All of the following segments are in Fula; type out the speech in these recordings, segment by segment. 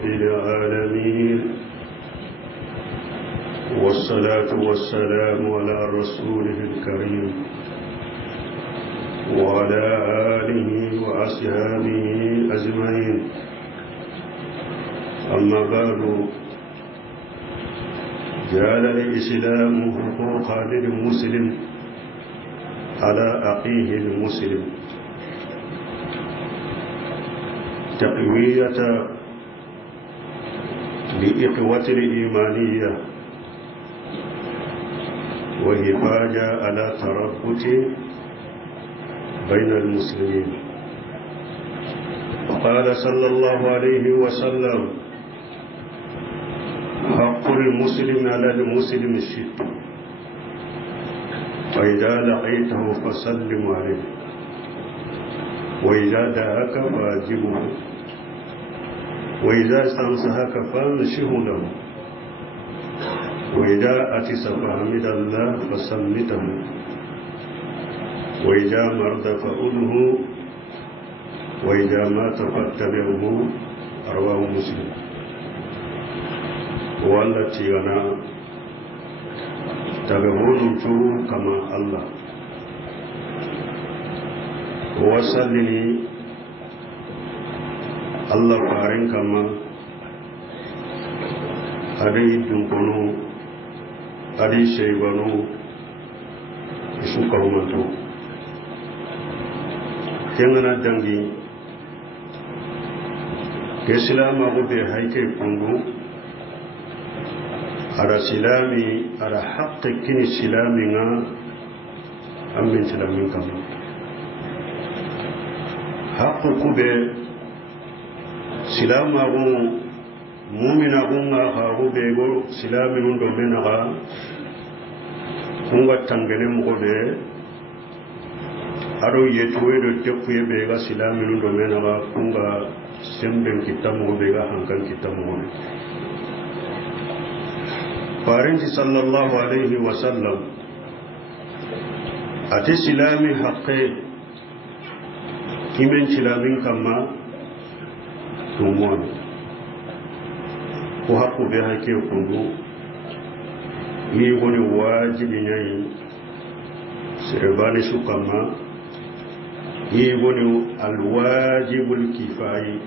رب العالمين والصلاة والسلام على رسوله الكريم وعلى آله وأصحابه أجمعين. أما بعد، جعل الإسلام حقوقا للمسلم على أخيه المسلم، تقوية لإخوة الإيمانية وحفاظا على ترابط بين المسلمين. قال صلى الله عليه وسلم: حق المسلم على المسلم الشتم، فإذا لقيته فسلم عليه، وإذا دعاك فأجبه، وإذا استنصحك فانصحه له، وإذا أتس فحمد الله فسمته، وإذا مرض فأده، وإذا مات فاتبعه. رواه مسلم. والتي أنا تبعون كما الله وصلني الله فارن كما أدي دنكونو أدي شيبانو سكومانتو كنا دنگي كسلام أبو بهايكي كونغو على سلامي على حق كني سلامنا أمين سلامين كما حق كوبي سلامه مؤمنا كونغا خاوبيغو سلامين دومينغا كونغا تانغني مغوبي aro yetuwe do tekkuye bega silaminu domenaga kunga semben kitamu bega hankan kitamu. Farinci sallallahu alaihi wasallam ati silami haqqe kimen silamin kama tumuan ko haqqu be hake kundu ni woni wajibi nyai serebani sukama يقولوا الواجب الكفاية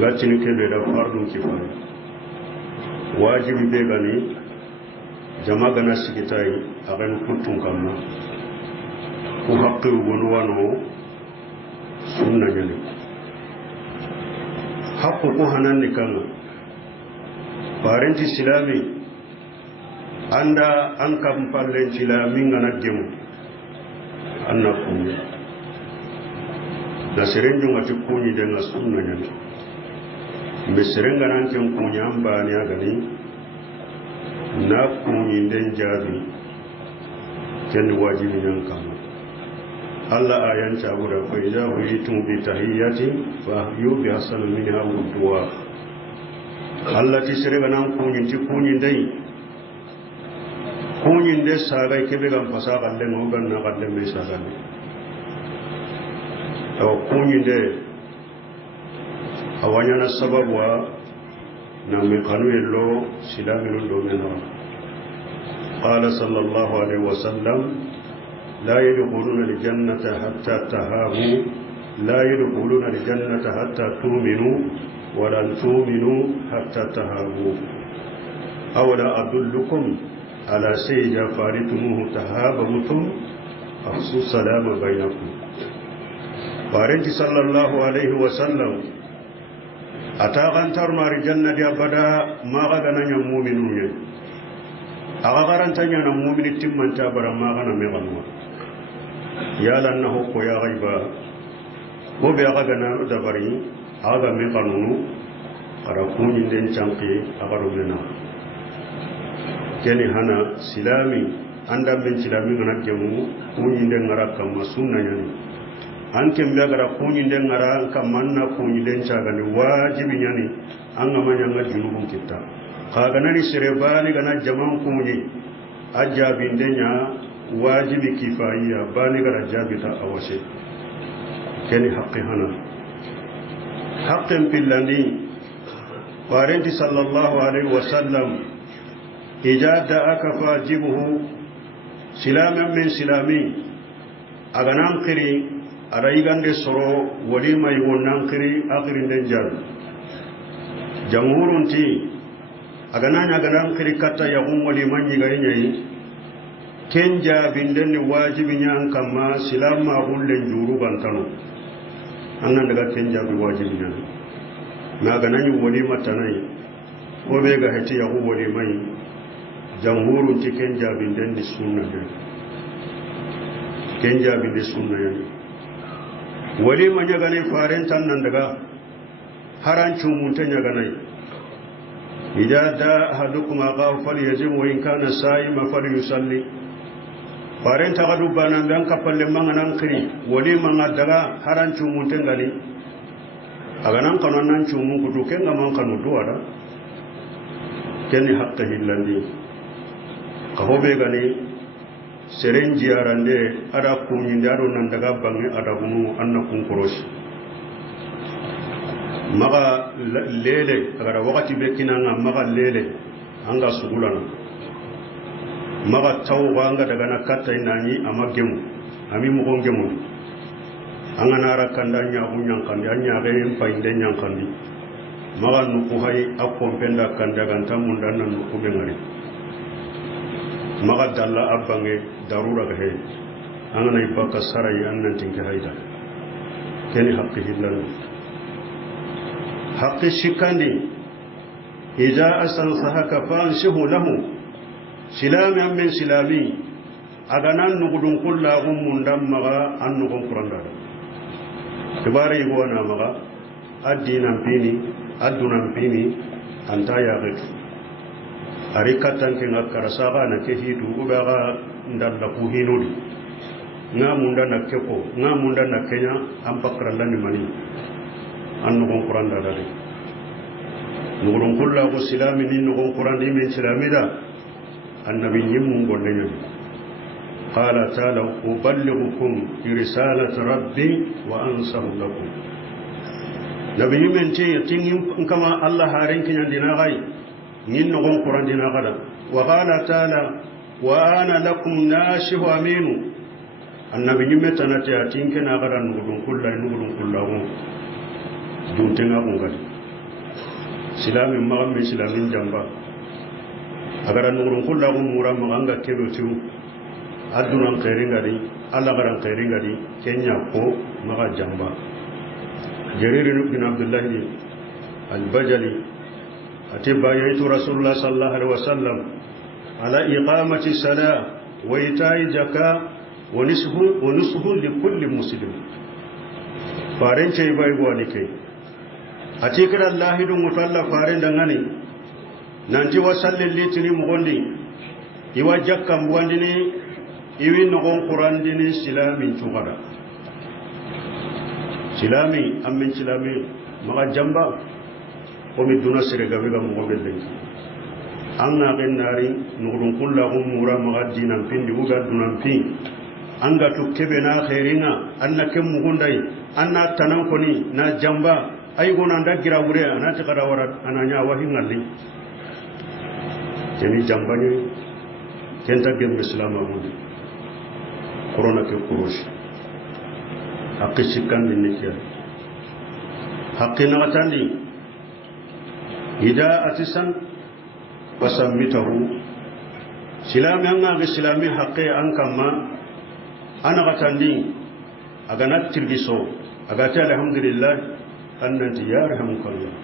غاتين كده فرض كفاية واجب بيغاني جماعة ناس كتاي أغن كنتم كما وحق ونوانو سنة جني حق كهنا نكنا بارنتي سلامي anda angkam palen silami ngana gemu anna kunyi na serenjo ngati kunyi denga sunna nyani mbe serenga nanke kunyi ambani agani na kunyi den jabi ken wajibi nyan kama Allah ayan chabura fa idza huyitum bi tahiyyati fa yu bi hasan minha wa Allah ti serenga nan kunyi ti kunyi dai kunyin de sagai kebe gam fasaga le mo ganna galle me saga ne to kunyin de awanya na sababwa na me kanu yello silaminu do mena qala sallallahu alaihi wasallam la yadkhuluna aljannata hatta tahabu la yadkhuluna aljannata hatta tu'minu wa lan tu'minu hatta tahabu awla adullukum على سيجا فارتموه تهابمتم أخصوا السلام بينكم. فارنت صلى الله عليه وسلم أتاغن ترمار جنة دي أبدا ما غدنا يمؤمنون أغارن تنيا نمؤمن تمن تابر ما غنا مغنوا يا لأنه قويا غيبا وبي أغدنا دبري أغا مغنون أركون يندن شانقي أغربنا keni hana silami anda ben silami ngana gemu kunyi den ngara kama sunna nyani anke mbagara kunyi den ngara kama na kunyi den chaga ni wajibi nyani anga manyanga junubun kita kaga nani serebani gana jaman kunyi ajabi ndenya wajibi kifaiya bani gara jabita awase keni haqqi hana haqqen pillandi farenti sallallahu alaihi wasallam ijada aka fajibuhu silaman min silami aganan qiri araigande soro walima yunan qiri akhirin denjal jamhurunti agananya ganan qiri kata yaqum waliman yigayinyai kenja binden wajibinya kama silama hullen juru bantano annan daga kenja bi wajibinya na gananyi walima tanai ko be ga hati yaqum walimai jamhurun ti kenja binden di sunna de kenja binden sunna ya walima nya gane faren tan nan daga harancin muntanya ganai idan da hadukum aqaw falyajim wa in kana sa'ima falyusalli faren ta gadu banan dan kapalle manganan kiri walima ngadaga harancin munten gani aga nan kanon nan cumu kudu kenga man kanu duwara kenni hakka hillandi kahobe gani seren jiarande ada kunyinde ado nan daga bangi ada hunu anna kunkoroshi maga lele agara wakati bekinanga maga lele anga sugulana maga tawwa anga daga na katta inani amagemu ami mugongemu anga nara kandanya hunyang kandi anya ga painde nyang kandi maga nuku hay akompenda kandaga ntamunda nan nuku bengari maga dalla abange darura ga he anga nay baka sarai annan tinke hayda keni haqqi hillan haqqi shikandi idza asansahaka fanshihu lahu silami min silami aganan nugudun kullahum mundam maga annugon kuranda kibari gona maga addinan pini addunan pini anta ya gitu ari katan ke ngakara saga na ke hidu ubaga ndalla ku hinudi ngamunda na keko ngamunda na kenya ampakralla ni mani annugon kuranda dali nugudun kullahu silami ni nugon kurandi min silamida annabi nyimmun gollenya qala ta'ala uballighukum risalati rabbi wa ansahu lakum nabi nyimmen te tingin kama allah haren kinyan dina gai ngin no gon qur'an dina gada wa qala ta'ala wa ana lakum nashihu aminu annabi nyimme tanate atinke na gada nugudun kullahu dum tenga ngadi silamin magamme silamin jamba agara nurun kullahu muram maganga kebe tiu adunan khairingadi alla garan khairingadi kenya ko maga jamba jarir ibn abdullah al-bajali atiba yaitu rasulullah sallallahu alaihi wasallam ala iqamati salah wa ita'i zakah wa nisfu li kulli muslim faren cey bay woni kay atikira allah dum mutalla faren dangani nanti wasallin litini mugondi iwa jakkam buwandini iwi nogon qur'andini silamin cugada silami amin silami maga jamba omi duna sere gabe ga mugo belle anna gennari nugudun kullahu mura maga dinan pindi uga dunan pin anga to kebe na khairinga anna kem mugundai anna tanan koni na jamba ay gona ndagira wure anati kada warat ananya wahingalli jeni jambani kenta gem islam amudi corona ke kurosh hakki sikkan nikia hakki nagatandi ida atisan wasammitahu silami anga ge silami haqqi ankama ana gatandi aga natirgiso aga ta alhamdulillah annati yarhamukallah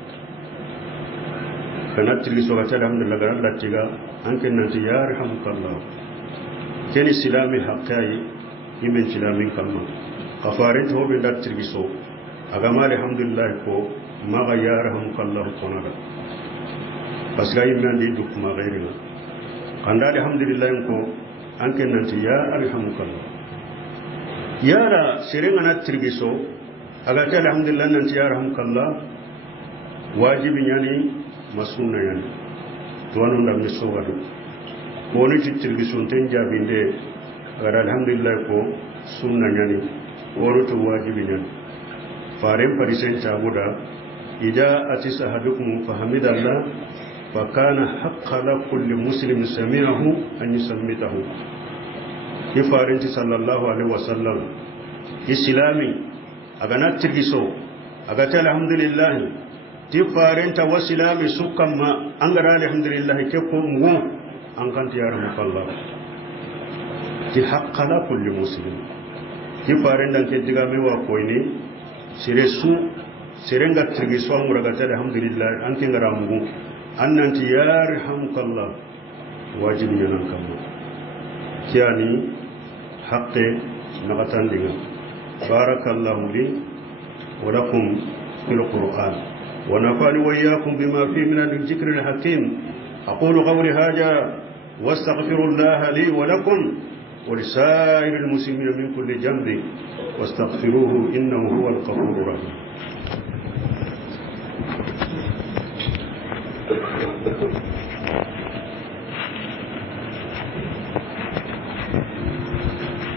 kana tirgiso ga ta alhamdulillah ga Allah tiga anke nanti yarhamukallah keni silami haqqai imen silami kamma kafaret ho be dat tirgiso aga ma alhamdulillah ko ma ga yarhamukallah konada pasga imen di duk ma gairina anda alhamdulillah ko anke nanti yarhamukallah yara serengana tirgiso aga ta alhamdulillah nanti yarhamukallah wajibi yani masunna yani tuwanu ndam ni sowadu woni tirgi sunten jabinde gara alhamdulillah ko sunna yani woni to wajibi yani faren parisen chabuda إذا أتس أحدكم فحمد الله فكان حق لكل مسلم سمعه أن يسمته يفارنت صلى الله عليه وسلم إسلامي أغنى ترقصو أغتى الحمد لله تفارنت وسلامي سكما أنغرى الحمد لله كيكم مو أنكنت يا رحمك الله تحق لكل مسلم تفارنت أنك تغامي وقويني سيرسو سيرنغا ترقصو أغتى الحمد لله أنك نرامو أنت يا رحمك الله واجب ينكم كياني حق نغتان دينا بارك الله لي ولكم في القرآن ونفعني وإياكم بما فيه من الذكر الحكيم أقول قولي هذا واستغفر الله لي ولكم ولسائر المسلمين من كل جنب واستغفروه إنه هو الغفور الرحيم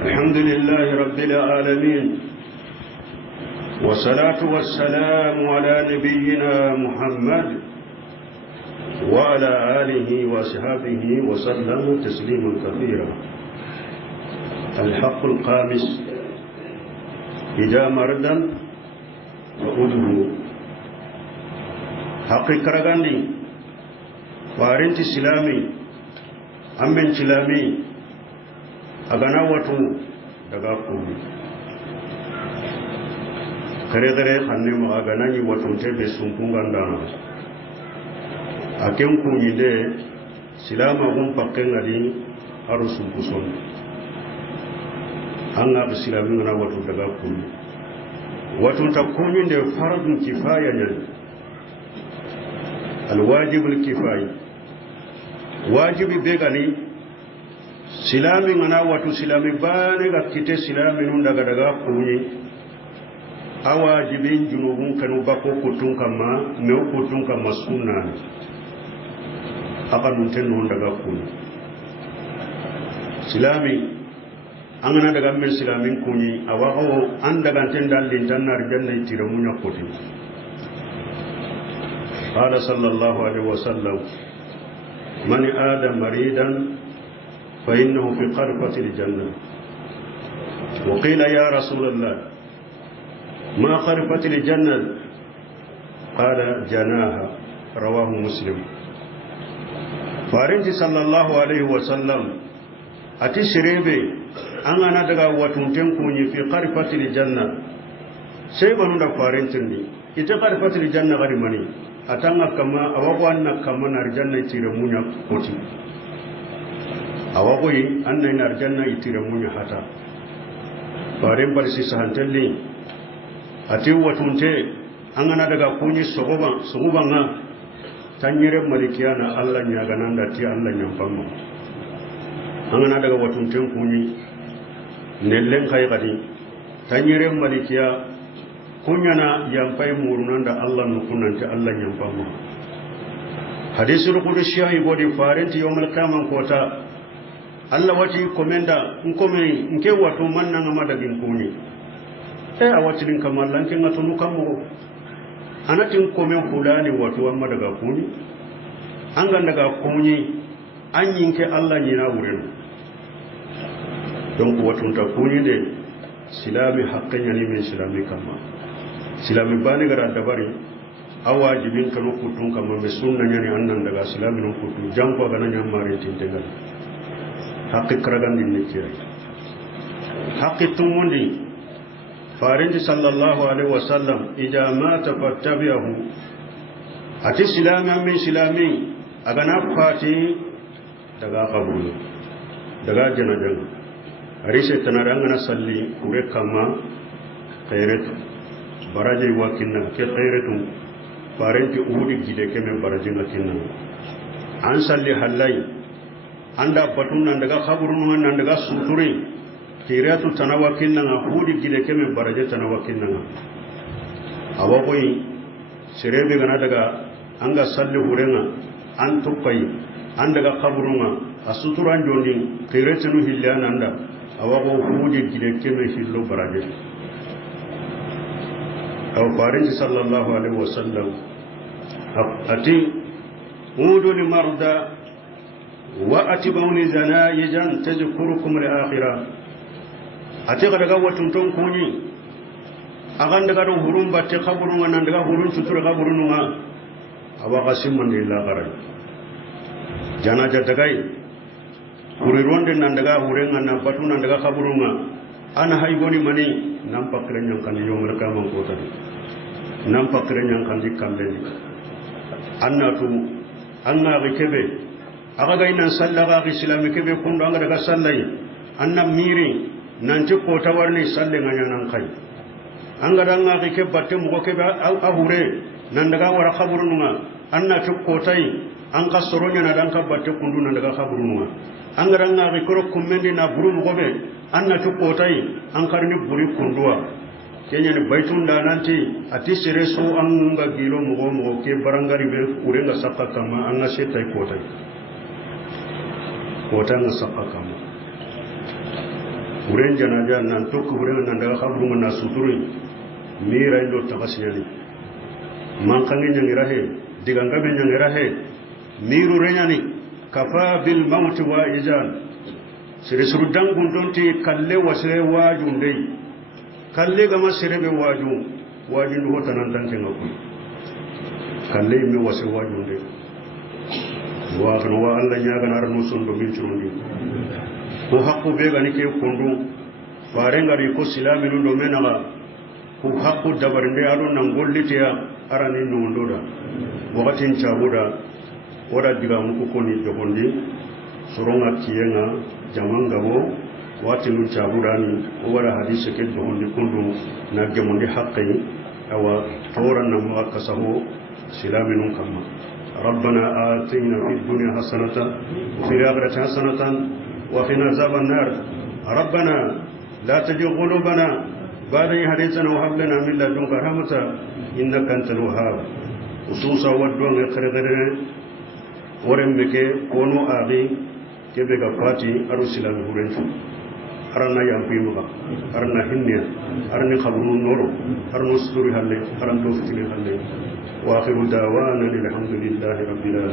الحمد لله رب العالمين والصلاة والسلام على نبينا محمد وعلى آله وصحبه وسلم تسليما كثيرا الحق الخامس إذا مردا فخذه حق كرغاندي وارنت سلامي أمن سلامي أغنى وطو دغاكم kare hanne ma agana ni wato tebe sunkunganda akem kunyide silama hum pakken ali aru sunkuson anga bisilamu na wato daga kunni wato ta kunni de faradun kifaya ne alwajibul kifaya wajibi begani silami ngana wato silami bane ga kite silami nun daga kunni awajibin junubun kanu bako kutun kama meu kutun kama sunna aka nun ten non daga kunni silami angana daga men silamin kunni awaho an daga ten dalin tannar janna tiramu nyakoti qala sallallahu alaihi wasallam man adam maridan fa innahu fi qarfati aljanna wa qila ya rasulullah ما خرفت الجنة قال جناها رواه مسلم فارنتي صلى الله عليه وسلم أتي شريبي أنا دعا وتنتم كوني في خرفت الجنة سيبانو دا فارنتني إذا خرفت الجنة غريماني أتانا كما أوغوانا كما نرجانا يتيرمونا كوتي أوغوي أننا نرجانا يتيرمونا حتى فارن برسي سهنتلي ati watunte angana daga kunyi sogoba nga tanyere malikiana Allah nyaga nanda ti Allah nyampamma angana daga watunte kunyi nellen kay kadi tanyere malikiya kunyana yampai murunanda Allah nukunante Allah nyampamma hadisul qudsiya ibodi farenti yawmal qiyamah kota Allah wati komenda nkome nke watu manna ngama dagin kunyi awatilin kamar lankin a tunu kanmu anatin komen fulani wato amma daga kuni an ga daga kuni an yinke Allah ne na wurin don ku wato ta kuni ne silami haqqan yani min silami kama silami bani gara dabari awajibin kanu kutun kama be sunna yani annan daga silami non kutu janko ga nan mare tintegal haqqi karagan din ne kire haqqi tumundi farinji sallallahu alaihi wasallam idza mata fattabi'ahu ati silami min silami agana fati daga kabulu daga janajan arise tanaranga salli kure kama khairat baraje wakinna ke khairatu farinji uhudi gide keme baraje lakinna an salli halai anda batun daga kaburun nan daga suturi kiratu tanawakin nan hudi gide keme baraje tanawakin nan awakoi sirebe gana daga anga salli hurenga an tukai an daga kaburunga asuturan jondi kiratu nu hillana anda awako hudi gide keme hillo baraje أو فارنج صلى الله عليه وسلم أتي عودوا لمرضى وأتبعوا لزنايجا تذكركم الآخرة أتي قد قوتم تنكوني أغان دقا هرون باتي خبرون نندقا هرون ستر خبرون أبا قسم من الله غري جناجة دقاي هرون دي نندقا هرون نباتو نندقا خبرون أنا هايبوني مني نمبكرن ينكن يوم القيامة كوتاني نمبكرن ينكن دي كاملني أنا تو أنا غكبه أغاقين نسال غاقي سلامي كبه كندو أغا دقا سالي أنا ميري نانتي قوتاورني سالي غانا ننقاي أغا دقا غكب باتي مغو كبه أهوري نندقا ورا خبرنونا أنا تقوتاي أنقا سروني ندانكا باتي كندو نندقا خبرنونا أغا دقا غكرو كمندي نبرو مغو به أنا تقوتاي أنقا نبري كندوا kenya ni baitun da nanti ati sereso anga gilo mugo ke barangari be urenga sapa kama anga setai kota nga sapa kama urenja na ja nan tokku urenga nanda khabru na suturi mira ndo takasiyani mankangi nyangira he diganga be nyangira he miru renyani kafa bil maut wa ijan seresu dangun donti kalle wasre wajundei kalle gama serebe waju ndo tanan tan kenga ko kalle mi wase waju de wa kana wa Allah nya gana ran musun do min churundi ko hakku be gani ke kondu fare ngari ko silami ndo menaga ko hakku dabarinde ado nan gollitiya arani no ndoda wakatin chabuda wada diga mu ko ni jogondi soronga tiyenga jamangabo wati nun cabudani wala hadise ke do hondi kundu na gemundi haqqi awa toran na muakkasahu silaminun kama ربنا آتنا في الدنيا حسنة وفي الآخرة حسنة وقنا عذاب النار ربنا لا تزغ قلوبنا بعد إذ هديتنا وهب لنا من لدنك رحمة إنك أنت الوهاب خصوصا ودون خرغره ورمك كونو آغي كبك فاتي أرسل الهورنفو arana yampimuka arana hinniya arani khabru noro arno suri halle aran do fitini halle wa akhiru dawana alhamdulillahi rabbil alamin